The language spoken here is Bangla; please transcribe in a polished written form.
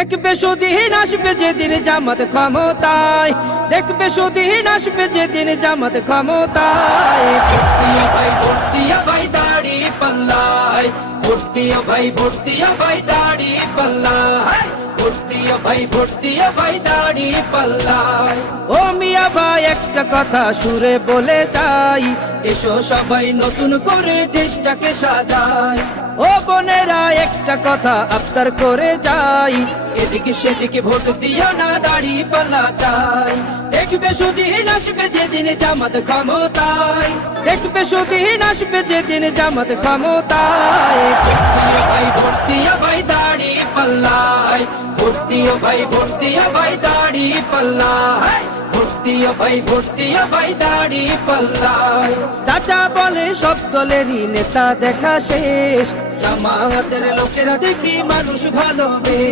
দেখবে সুদিন আসবে যেদিন জামাত ক্ষমতায়, দেখবে সুদিন আসবে যেদিন জামাত ক্ষমতায়। ভোট দিয়া ভাই দাড়ি পাল্লায়, ভোট দিয়া ভাই, ভোট দিয়া ভাই দাড়ি পাল্লায়, ভোট দিয়া ভাই, ভোট দিয়া ভাই দাড়ি পাল্লায়। ও মিয়া ভাই একটা কথা সুরে বলে যাই, এসো সবাই নতুন করে দেশটাকে সাজাই। ও বোনেরা একটা কথা আবদার করে যাই, এদিকে সেদিকে ভোট দিও না, দাড়ি পাল্লা চাই। দেখবে সুদিন আসবে যেদিন জামাত ক্ষমতায়, দেখবে সুদিন আসবে যেদিন জামাত ক্ষমতায়। ভোট দিয়া ভাই দাড়ি পাল্লায়, ভোট দিও ভাই, ভোট দিয়া ভাই দাড়ি পাল্লায়, ভোট দিও ভাই, ভোট দিয়া ভাই দাড়ি পাল্লায়। চাচা বলে সব দলেরই নেতা দেখা শেষ, জামাতের লোকেরা দেখি মানুষ ভালোবেসে।